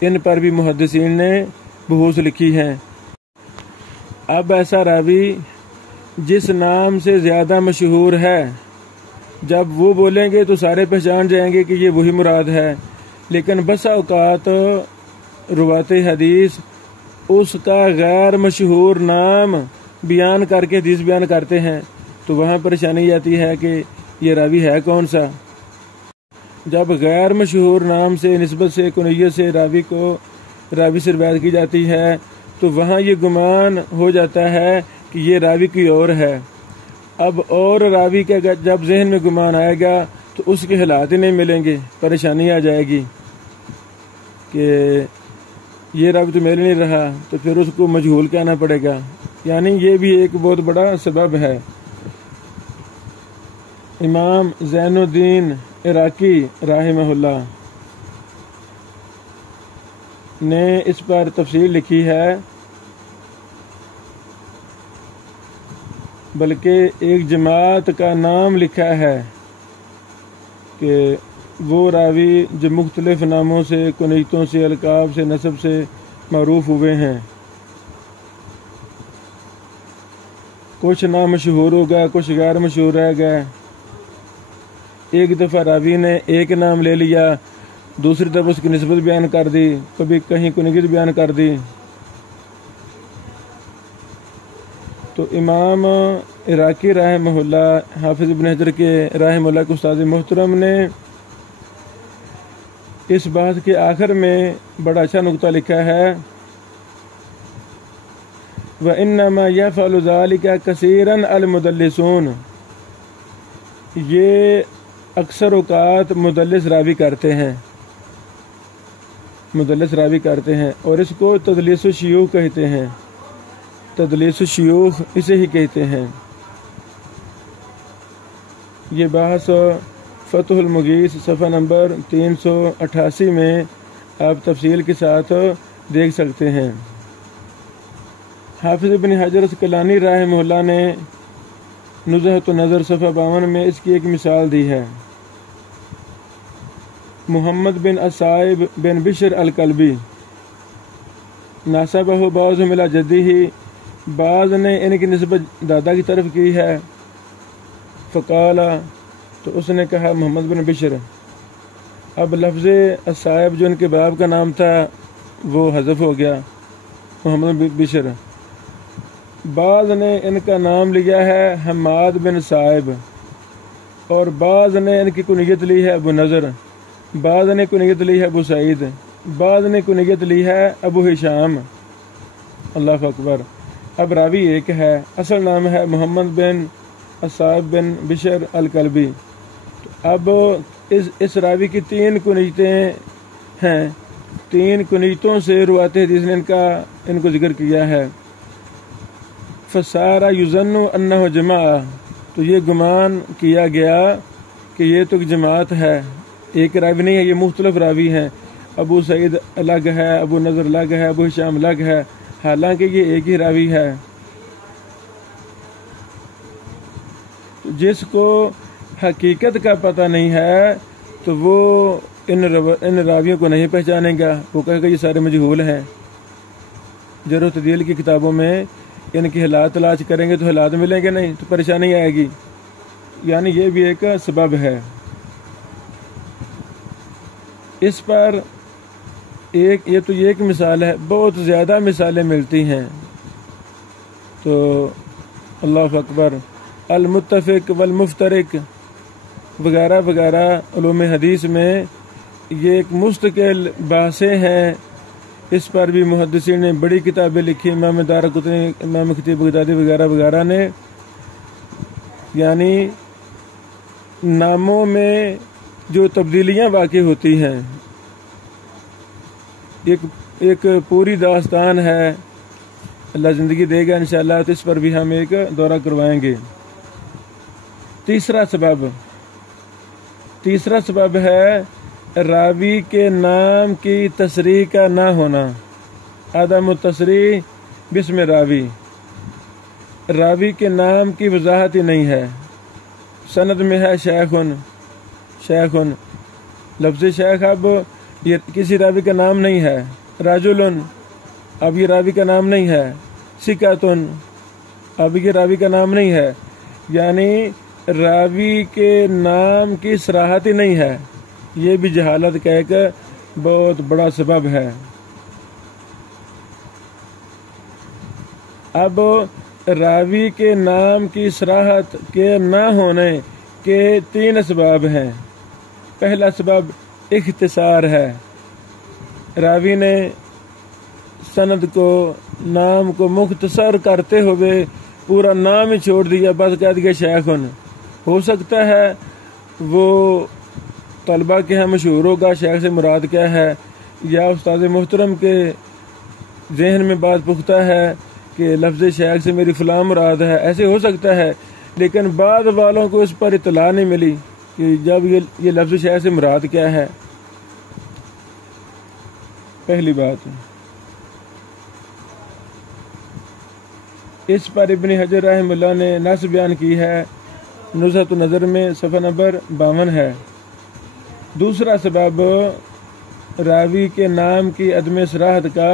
ان پر بھی محدثین نے بحوث لکھی ہیں۔ اب ایسا راوی جس نام سے زیادہ مشہور ہے، جب وہ بولیں گے تو سارے پہچان جائیں گے کہ یہ وہی مراد ہے، لیکن بسا اوقات روات حدیث اس کا غیر مشہور نام بیان کر کے حدیث بیان کرتے ہیں، تو وہاں پریشانی آتی ہے کہ یہ راوی ہے کون سا۔ جب غیر مشہور نام سے، نسبت سے، کنیت سے راوی سے روایت کی جاتی ہے تو وہاں یہ گمان ہو جاتا ہے کہ یہ راوی کوئی اور ہے۔ اب اور راوی کا جب ذہن میں گمان آئے گا تو اس کے حالات ہی نہیں ملیں گے، پریشانی آ جائے گی کہ یہ راوی تو میرے نہیں رہا، تو پھر اس کو مجہول کہنا پڑے گا۔ یعنی یہ بھی ایک بہت بڑا سبب ہے۔ امام زین الدین عراقی رحمہ اللہ نے اس پر تفصیل لکھی ہے، بلکہ ایک جماعت کا نام لکھا ہے کہ وہ راوی جو مختلف ناموں سے، کنیتوں سے، القاب سے، نسب سے معروف ہوئے ہیں، کچھ نام مشہور ہو گئے، کچھ غیر مشہور رہ گئے۔ ایک دفعہ راوی نے ایک نام لے لیا، دوسری طرف اس کی نسبت بیان کر دی، کبھی کہیں کنیت بیان کر دی۔ تو امام عراقی رحمہ اللہ، حافظ ابن حجر کے رحمہ اللہ کے استاد محترم نے اس بات کے آخر میں بڑا اچھا نقطہ لکھا ہے، وَإِنَّمَا يَفْعَلُ ذَلِكَ كَثِيرًا الْمُدَلِّسُونَ، یہ اکثر اوقات مدلس راوی کرتے ہیں اور اس کو تدلیس الشیوخ کہتے ہیں۔ تدلیس الشیوخ اسے ہی کہتے ہیں۔ یہ بحث فتح المغیث صفحہ نمبر 388 میں آپ تفصیل کے ساتھ دیکھ سکتے ہیں۔ حافظ ابن حجر اسقلانی رحمہ اللہ نے نزہۃ النظر صفحہ 52 میں اس کی ایک مثال دی ہے۔ محمد بن الصائب بن بشر الکلبی ناسبہ بعضهم الی جدہ، بعض نے ان کی نسبت دادا کی طرف کی ہے۔ فقال، تو اس نے کہا محمد بن بشر۔ اب لفظ الصائب جو ان کے باپ کا نام تھا وہ حذف ہو گیا، محمد بن بشر۔ بعض نے ان کا نام لیا ہے حماد بن صائب، اور بعض نے ان کی کنیت لی ہے ابو نضر، بعض نے کنیت لی ہے ابو سعید، بعض نے کنیت لی ہے ابو ہشام۔ اللہ اکبر۔ اب راوی ایک ہے، اصل نام ہے محمد بن الصائب بن بشر الکلبی۔ اب اس راوی کی 3 کنیتیں ہیں، 3 کنیتوں سے روات حدیث نے ان کو ذکر کیا ہے۔ فَصَارَ يُظَنُّ أَنَّهُ جَمَاعَةٌ، تو یہ گمان کیا گیا کہ یہ تو ایک جماعت ہے، ایک راوی نہیں ہے، یہ مختلف راوی ہیں، ابو سعید الگ ہے، ابو نضر الگ ہے، ابو ہشام الگ ہے، حالانکہ یہ ایک ہی راوی ہے۔ جس کو حقیقت کا پتہ نہیں ہے تو وہ ان راویوں کو نہیں پہچانے گا، وہ کہے گا یہ سارے مجہول ہیں۔ جرح و تعدیل کی کتابوں میں ان کے حالات تلاش کریں گے تو حالات ملیں گے نہیں، تو پریشانی آئے گی۔ یعنی یہ بھی ایک سبب ہے۔ اس پر یہ ایک مثال ہے، بہت زیادہ مثالیں ملتی ہیں۔ تو اللہ اکبر، المتفق والمفترق وغیرہ وغیرہ علوم حدیث میں یہ ایک مستقل بحثیں ہیں۔ اس پر بھی محدثین نے بڑی کتابیں لکھی، امام دارقطنی، امام خطیب بغدادی وغیرہ وغیرہ نے۔ یعنی ناموں میں جو تبدیلیاں واقع ہوتی ہیں، ایک پوری داستان ہے، اللہ زندگی دے گا انشاءاللہ تو اس پر بھی ہم ایک دورہ کروائیں گے۔ تیسرا سبب ہے راوی کے نام کی تصریح کا نہ ہونا، عدم التصریح باسم راوی، راوی کے نام کی وضاحت ہی نہیں ہے۔ سند میں ہے شیخن، لفظ شیخ اب یہ کسی راوی کا نام نہیں ہے. رجل اب یہ راوی کا نام نہیں ہے. ثقۃ اب یہ راوی کا نام نہیں ہے. یعنی راوی کے نام کی صراحت ہی نہیں ہے. یہ بھی جہالت کا ایک بہت بڑا سبب ہے. اب راوی کے نام کی صراحت کے نہ ہونے کے 3 اسباب ہیں. پہلا سبب اختصار ہے. راوی نے سند کو نام کو مختصر کرتے ہوئے پورا نام ہی چھوڑ دیا، بس کہہ دیا شیخن. ہو سکتا ہے وہ طلبہ کے ہاں مشہور ہوگا شیخ سے مراد کیا ہے، یا استاد محترم کے ذہن میں بات پختہ ہے کہ لفظ شیخ سے میری فلاں مراد ہے، ایسے ہو سکتا ہے. لیکن بعض والوں کو اس پر اطلاع نہیں ملی کہ جب یہ لفظ شیخ سے مراد کیا ہے. پہلی بات. اس پر ابن حجر رحمہ اللہ نے نص بیان کی ہے، نزہۃ النظر میں صفحہ نمبر 52 ہے. دوسرا سبب راوی کے نام کی عدم صراحت کا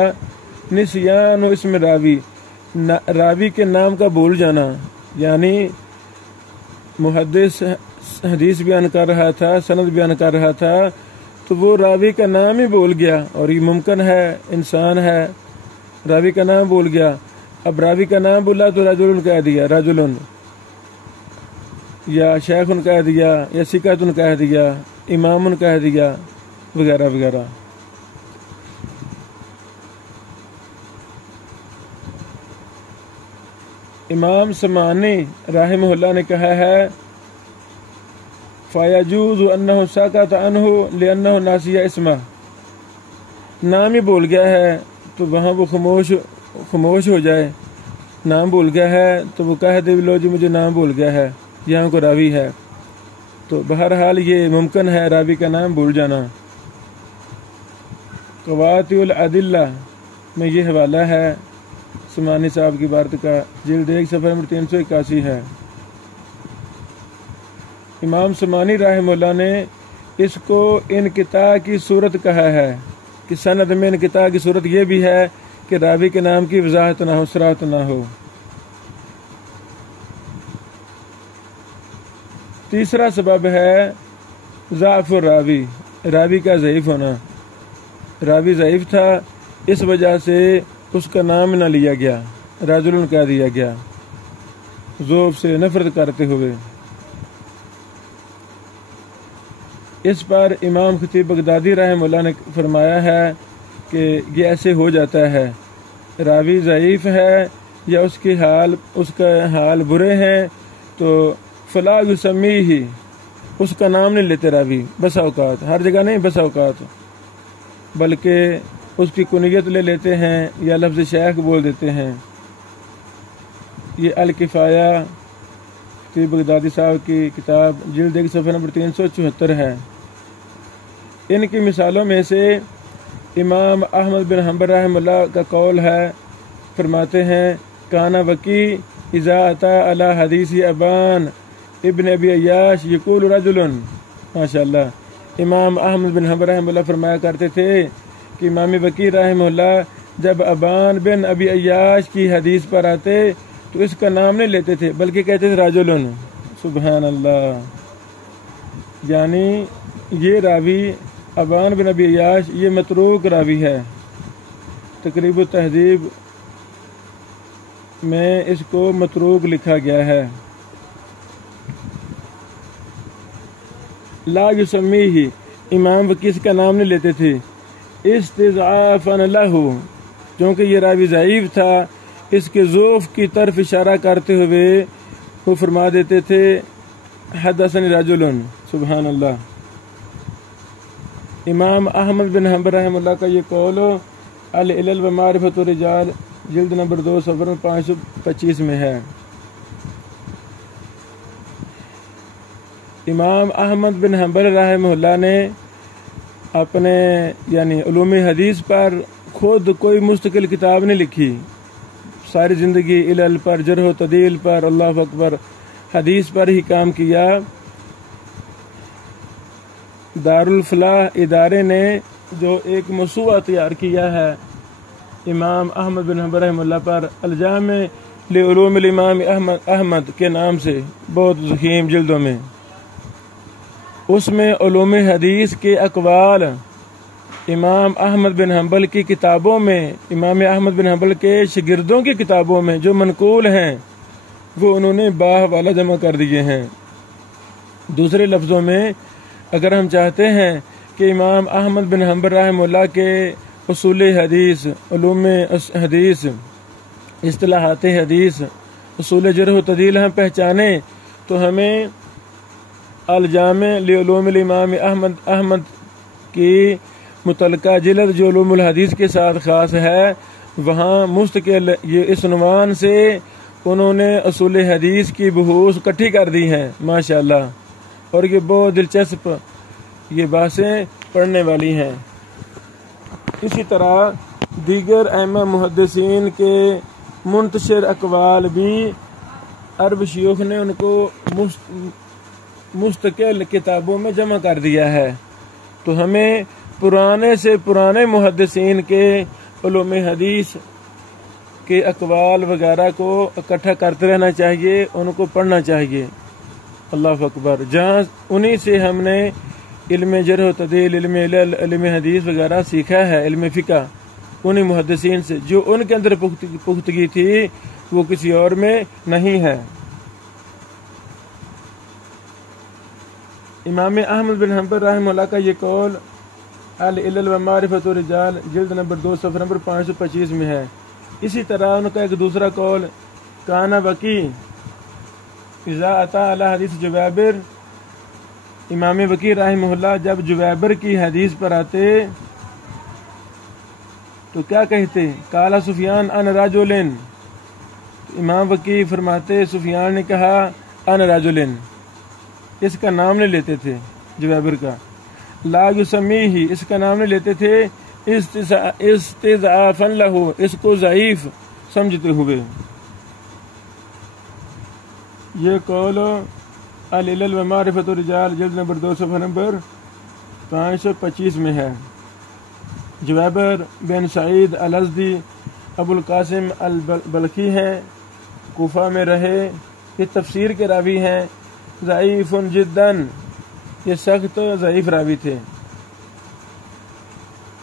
نسیان و اسم راوی، راوی کے نام کا بھول جانا. یعنی محدث حدیث بیان کر رہا تھا، سند بیان کر رہا تھا، تو وہ راوی کا نام ہی بھول گیا. اور یہ ممکن ہے، انسان ہے، راوی کا نام بھول گیا. اب راوی کا نام بولا تو رجل کہہ دیا، رجل، یا شیخ کہہ دیا، یا ثقۃ کہہ دیا، امام کہہ دیا، وغیرہ وغیرہ. امام سمعانی رحمہ اللہ نے کہا ہے فَيَجُوزُ أَنَّهُ سَكَتَ عَنْهُ لِأَنَّهُ نَسِيَ اسْمَهُ. نام ہی بول گیا ہے تو وہاں وہ خاموش ہو جائے. نام بول گیا ہے تو وہ کہہ دے لو جی مجھے نام بول گیا ہے، یہاں کو راوی ہے. تو بہرحال یہ ممکن ہے راوی کا نام بھول جانا. قواطع العدلہ میں یہ حوالہ ہے سمعانی صاحب کی عبارت کا، جلد 1 صفحہ نمبر 381 ہے. امام سمعانی رحمہ اللہ نے اس کو انقطاع کی صورت کہا ہے کہ سند میں انقطاع کی صورت یہ بھی ہے کہ راوی کے نام کی وضاحت نہ ہو، صراحت نہ ہو. تیسرا سبب ہے ضعف الراوی، راوی کا ضعیف ہونا. راوی ضعیف تھا، اس وجہ سے اس کا نام نہ لیا گیا، رجل کہہ دیا گیا ذوف سے نفرت کرتے ہوئے. اس پر امام خطیب بغدادی رحمہ اللہ نے فرمایا ہے کہ یہ ایسے ہو جاتا ہے، راوی ضعیف ہے یا اس کا حال برے ہیں تو فلا یسمیہ، اس کا نام نہیں لیتے راوی. بسا اوقات، ہر جگہ نہیں، بسا اوقات، بلکہ اس کی کنیت لے لیتے ہیں یا لفظ شیخ بول دیتے ہیں. یہ الکفایہ خطیب بغدادی صاحب کی کتاب جلد 1 صفحہ نمبر 374 ہے. ان کی مثالوں میں سے امام احمد بن حنبل رحمہ اللہ کا قول ہے، فرماتے ہیں کانا وکی اذا اتا علی حدیث ابان ابن ابی عیاش یقول رجل. ماشاء اللہ، امام احمد بن حنبل رحمہ اللہ فرمایا کرتے تھے کہ امام وکی رحمہ اللہ جب ابان بن ابی عیاش کی حدیث پر آتے تو اس کا نام نہیں لیتے تھے بلکہ کہتے تھے رجل. سبحان اللہ. یعنی یہ راوی ابان بن ابی عیاش یہ متروک راوی ہے. تقریب التہذیب میں اس کو متروک لکھا گیا ہے. لا یسمیہ، امام وکی اس کا نام نہیں لیتے تھے. استضعافا لہ، کیونکہ یہ راوی ضعیف تھا، اس کے ضعف کی طرف اشارہ کرتے ہوئے وہ فرما دیتے تھے حدثنی رجل. سبحان اللہ. امام احمد بن حنبل رحمہ اللہ کا یہ قول العلل و معرفت الرجال جلد نمبر 2 صفحہ 525 میں ہے. امام احمد بن حنبل رحمہ اللہ نے اپنے یعنی علوم حدیث پر خود کوئی مستقل کتاب نہیں لکھی. ساری زندگی علل پر، جرح و تعدیل پر، اللہ اکبر، حدیث پر ہی کام کیا. دارالفلاح ادارے نے جو ایک موسوعہ تیار کیا ہے امام احمد بن حنبل رحمہ اللہ پر، الجامع لعلوم الامام احمد کے نام سے، بہت ضخیم جلدوں میں، اس میں علوم حدیث کے اقوال امام احمد بن حنبل کی کتابوں میں، امام احمد بن حنبل کے شاگردوں کی کتابوں میں جو منقول ہیں وہ انہوں نے باحوالہ جمع کر دیے ہیں۔ دوسرے لفظوں میں اگر ہم چاہتے ہیں کہ امام احمد بن حنبل رحمہ اللہ کے اصول حدیث، علوم حدیث، اصطلاحات حدیث، اصول جرح و تعدیل ہم پہچانیں تو ہمیں الجامع لعلوم الامام احمد کی متعلقہ جلد جو علوم الحدیث کے ساتھ خاص ہے، وہاں مستقل یہ اس عنوان سے انہوں نے اصول حدیث کی بحوث اکٹھی کر دی ہیں ماشاءاللہ، اور یہ بہت دلچسپ یہ باتیں پڑھنے والی ہیں۔ اسی طرح دیگر ائمہ محدثین کے منتشر اقوال بھی عرب شیوخ نے ان کو مستقل کتابوں میں جمع کر دیا ہے، تو ہمیں پرانے سے پرانے محدثین کے علوم حدیث کے اقوال وغیرہ کو اکٹھا کرتے رہنا چاہیے، ان کو پڑھنا چاہیے۔ اللہ اکبر، جہاں انہی سے ہم نے علم جرح و تعدیل، علم علل، علم حدیث وغیرہ سیکھا ہے، علم فقہ، انہی محدثین سے، جو ان کے اندر پختگی تھی وہ کسی اور میں نہیں ہے۔ امام احمد بن حنبل رحمہ اللہ کا یہ قول العلل و معرفۃ الرجال جلد نمبر 2 صفحہ نمبر 525 میں ہے۔ اسی طرح ان کا ایک دوسرا قول کانا وکی اذا اتا علی حدیث جویبر، امام وکی رحمہ اللہ جب جویبر کی حدیث پر آتے تو کیا کہتے؟ قال سفیان ان رجل، امام وکی فرماتے سفیان نے کہا ان رجل، اس کا نام نہیں لیتے تھے جویبر کا، لا یسمیہ، اس کا نام نہیں لیتے تھے، استضعافا لہ، اس کو ضعیف سمجھتے ہوئے۔ یہ قول العلل و معرفۃ الرجال جلد نمبر 2 صفحہ نمبر 525 میں ہے۔ جویبر بن سعید الازدی ابو القاسم البلخی ہیں، کوفہ میں رہے، یہ تفسیر کے راوی ہیں، ضعیف جداً، یہ سخت ضعیف راوی تھے۔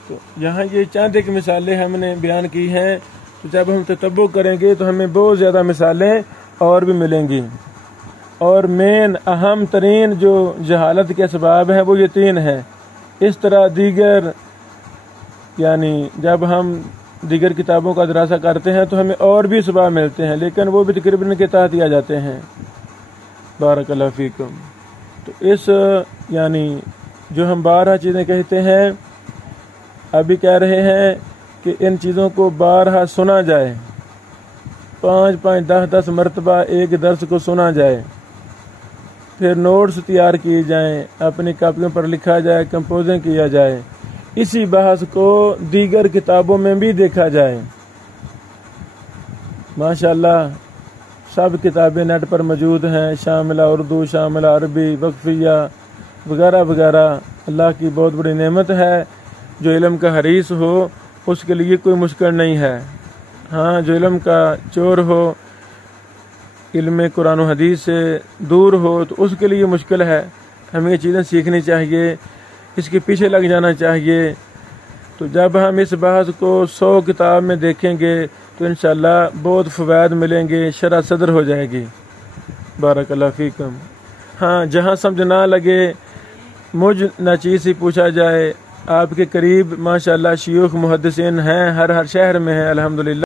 تو یہاں یہ چند ایک مثالیں ہم نے بیان کی ہیں، تو جب ہم تتبع کریں گے تو ہمیں بہت زیادہ مثالیں اور بھی ملیں گی، اور مین اہم ترین جو جہالت کے اسباب ہیں وہ یہ 3 ہیں۔ اس طرح دیگر یعنی جب ہم دیگر کتابوں کا دراسہ کرتے ہیں تو ہمیں اور بھی اسباب ملتے ہیں، لیکن وہ بھی تقریباً کے تحت ہی آ جاتے ہیں۔ بارک اللہ فیکم۔ تو اس یعنی جو ہم 12 چیزیں کہتے ہیں، ابھی کہہ رہے ہیں کہ ان چیزوں کو 12 سنا جائے، 5 10 مرتبہ ایک درس کو سنا جائے، پھر نوٹس تیار کیے جائیں، اپنی کاپیوں پر لکھا جائے، کمپوزنگ کیا جائے، اسی بحث کو دیگر کتابوں میں بھی دیکھا جائے۔ ماشاءاللہ سب کتابیں نیٹ پر موجود ہیں، شاملہ اردو، شاملہ عربی، وقفیہ وغیرہ وغیرہ۔ اللہ کی بہت بڑی نعمت ہے، جو علم کا حریص ہو اس کے لیے کوئی مشکل نہیں ہے۔ ہاں، جو علم کا چور ہو، علم قرآن و حدیث سے دور ہو تو اس کے لیے مشکل ہے۔ ہمیں یہ چیزیں سیکھنی چاہیے، اس کے پیچھے لگ جانا چاہیے۔ تو جب ہم اس بحث کو 100 کتاب میں دیکھیں گے تو انشاءاللہ بہت فوائد ملیں گے، شرح صدر ہو جائے گی۔ بارک اللہ فیکم۔ ہاں، جہاں سمجھ نہ لگے مجھ ناچیز سے پوچھا جائے، آپ کے قریب ماشاءاللہ شیوخ محدثین ہیں، ہر شہر میں ہیں الحمدللہ۔